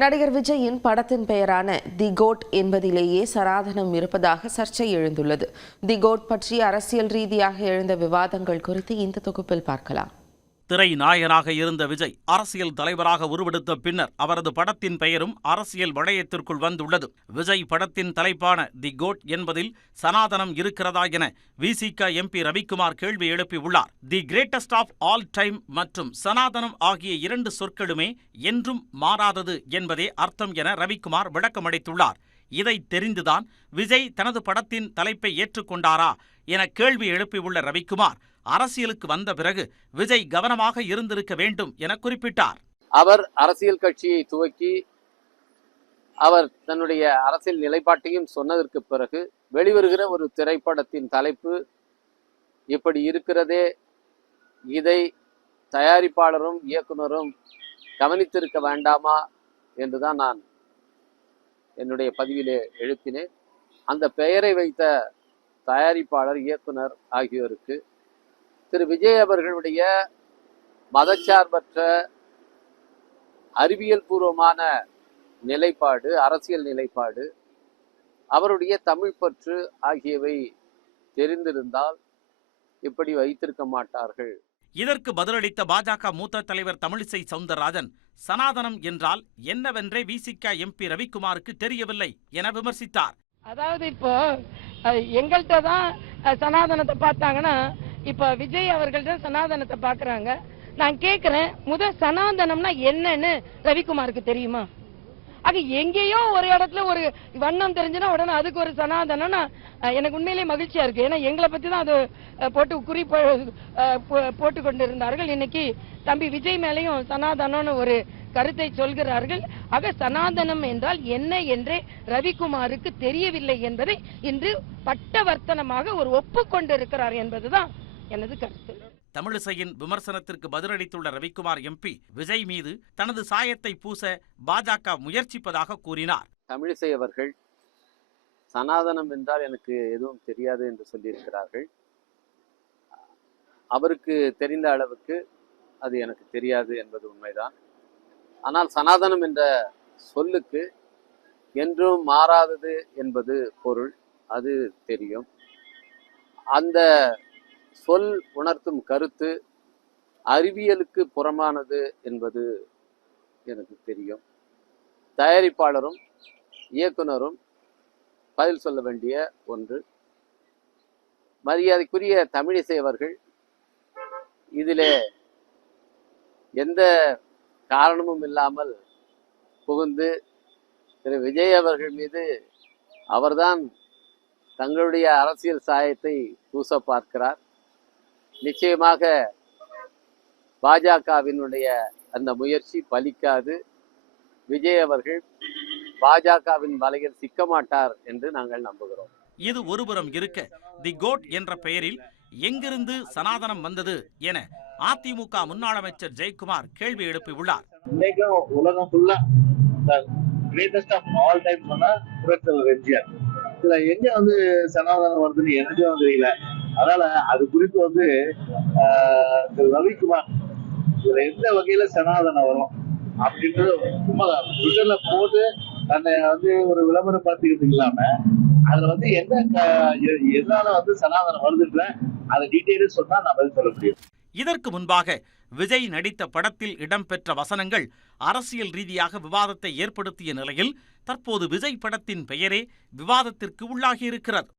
நடிகர் விஜயின் படத்தின் பெயரான தி கோட் என்பதிலேயே சனாதனம் இருப்பதாக சர்ச்சை எழுந்துள்ளது. தி கோட் பற்றி அரசியல் ரீதியாக எழுந்த விவாதங்கள் குறித்து இந்த தொகுப்பில் பார்க்கலாம். திரை நாயகனாக இருந்த விஜய் அரசியல் தலைவராக உருவெடுத்த பின்னர் அவரது படத்தின் பெயரும் அரசியல் வளையத்திற்குள் வந்துள்ளது. விஜய் படத்தின் தலைப்பான தி கோட் என்பதில் சனாதனம் இருக்கிறதா என விசிக எம்பி ரவிக்குமார் கேள்வி எழுப்பியுள்ளார். The greatest of all time மற்றும் சனாதனம் ஆகிய இரண்டு சொற்களுமே என்றும் மாறாதது என்பதே அர்த்தம் என ரவிக்குமார் விளக்கமளித்துள்ளார். இதை தெரிந்துதான் விஜய் தனது படத்தின் தலைப்பை ஏற்றுக்கொண்டாரா என கேள்வி எழுப்பியுள்ள ரவிக்குமார், அரசியலுக்கு வந்த பிறகு விஜய் கவனமாக இருந்திருக்க வேண்டும் என குறிப்பிட்டார். அவர் அரசியல் கட்சியை துவக்கி அவர் தன்னுடைய அரசியல் நிலைப்பாட்டையும் சொன்னதற்கு பிறகு வெளிவருகிற ஒரு திரைப்படத்தின் தலைப்பு இப்படி இருக்கிறதே, இதை தயாரிப்பாளரும் இயக்குனரும் கவனித்திருக்க வேண்டாமா என்றுதான் நான் என்னுடைய பதிவிலே எழுப்பினேன். அந்த பெயரை வைத்த தயாரிப்பாளர், இயக்குனர் ஆகியோருக்கு திரு விஜய் அவர்களுடைய மதச்சார்பற்ற அறிவியல் பூர்வமான நிலைப்பாடு, அரசியல் நிலைப்பாடு, அவருடைய தமிழ் பற்று ஆகியவை தெரிந்திருந்தால் இப்படி வைத்திருக்க மாட்டார்கள். இதற்கு பதிலளித்த பாஜக மூத்த தலைவர் தமிழிசை சவுந்தரராஜன், சனாதனம் என்றால் என்னவென்றே விசிக எம்பி ரவிக்குமாருக்கு தெரியவில்லை என விமர்சித்தார். அதாவது இப்போ எங்கள்கிட்ட தான் சனாதனத்தை பார்த்தாங்கன்னா இப்ப விஜய் அவர்கள்ட்ட சனாதனத்தை பாக்குறாங்க. நான் கேக்குறேன், சனாதனம்னா என்னன்னு ரவிக்குமாருக்கு தெரியுமா? அது எங்கேயோ ஒரு இடத்துல ஒரு வண்ணம் தெரிஞ்சுன்னா உடனே அதுக்கு ஒரு சனாதனம்னா எனக்கு உண்மையிலேயே மகிழ்ச்சியா இருக்கு. ஏன்னா எங்களை பத்தி தான் அது போட்டு கொண்டு இருந்தார்கள். இன்னைக்கு தம்பி விஜய் மேலையும் சனாதனம்னு ஒரு கருத்தை சொல்கிறார்கள். ஆக சனாதனம் என்றால் என்ன என்றே ரவிக்குமாருக்கு தெரியவில்லை என்பதை இன்று பட்டவர்த்தனமாக ஒரு ஒப்புக்கொண்டிருக்கிறார் என்பதுதான் எனது கருத்து. தமிழிசையின் விமர்சனத்திற்கு பதிலளித்துள்ள ரவிக்குமார் எம்பி, விஜய் மீது தனது சாயத்தை பூச பாஜக முயற்சிப்பதாக கூறினார். தமிழிசை அவர்கள் சனாதனம் என்றால் எனக்கு எதுவும் தெரியாது என்று சொல்லியிருக்கிறார்கள். அவருக்கு தெரிந்த அளவுக்கு அது எனக்கு தெரியாது என்பது உண்மைதான். ஆனால் சனாதனம் என்ற சொல்லுக்கு என்றும் மாறாதது என்பது பொருள், அது தெரியும். அந்த சொல் உணர்த்தும் கருத்து அறிவியலுக்கு புறமானது என்பது எனக்கு தெரியும். தயாரிப்பாளரும் இயக்குனரும் பதில் சொல்ல வேண்டிய ஒன்று. மரியாதைக்குரிய தமிழிசை அவர்கள் இதிலே எந்த காரணமும் இல்லாமல் புகுந்து திரு விஜய் அவர்கள் மீது அவர்தான் தங்களுடைய அரசியல் சாயத்தை பூச பார்க்கிறார். நிச்சயமாக பாஜகவினுடைய அந்த முயற்சி பலிக்காது. விஜய் அவர்கள் பாஜகவின் வலையில் சிக்க மாட்டார் என்று நாங்கள் நம்புகிறோம். இது ஒருபுறம் இருக்க, தி கோட் என்ற பெயரில் எங்கிருந்து சனாதனம் வந்தது என அதிமுக முன்னாள் அமைச்சர் ஜெயக்குமார் கேள்வி எழுப்பியுள்ளார். இன்னைக்கும் உலகம் ஃபுல்லா கிரேட்டஸ்ட் ஆஃப் ஆல் டைம் சொன்னா புரட்சியாளர் எம்ஜிஆர். இதுல எங்க சனாதனம் வருதுன்னு எனக்கும் தெரியல. அதனால அது குறித்து திரு ரவிக்குமார் இதுல எந்த வகையில சனாதனம் வரும் அப்படின்றது சும்மா ட்விட்டர்ல போட்டு தன்னை ஒரு விளம்பரம் பார்த்துக்கிட்டு இல்லாம அதுல எதனால சனாதனம் வருதுன்ற அதை டீட்டெயிலே சொன்னா நான் பதில் சொல்ல முடியும். இதற்கு முன்பாக விஜய் நடித்த படத்தில் இடம்பெற்ற வசனங்கள் அரசியல் ரீதியாக விவாதத்தை ஏற்படுத்திய நிலையில் தற்போது விஜய் படத்தின் பெயரே விவாதத்திற்கு உள்ளாகியிருக்கிறது.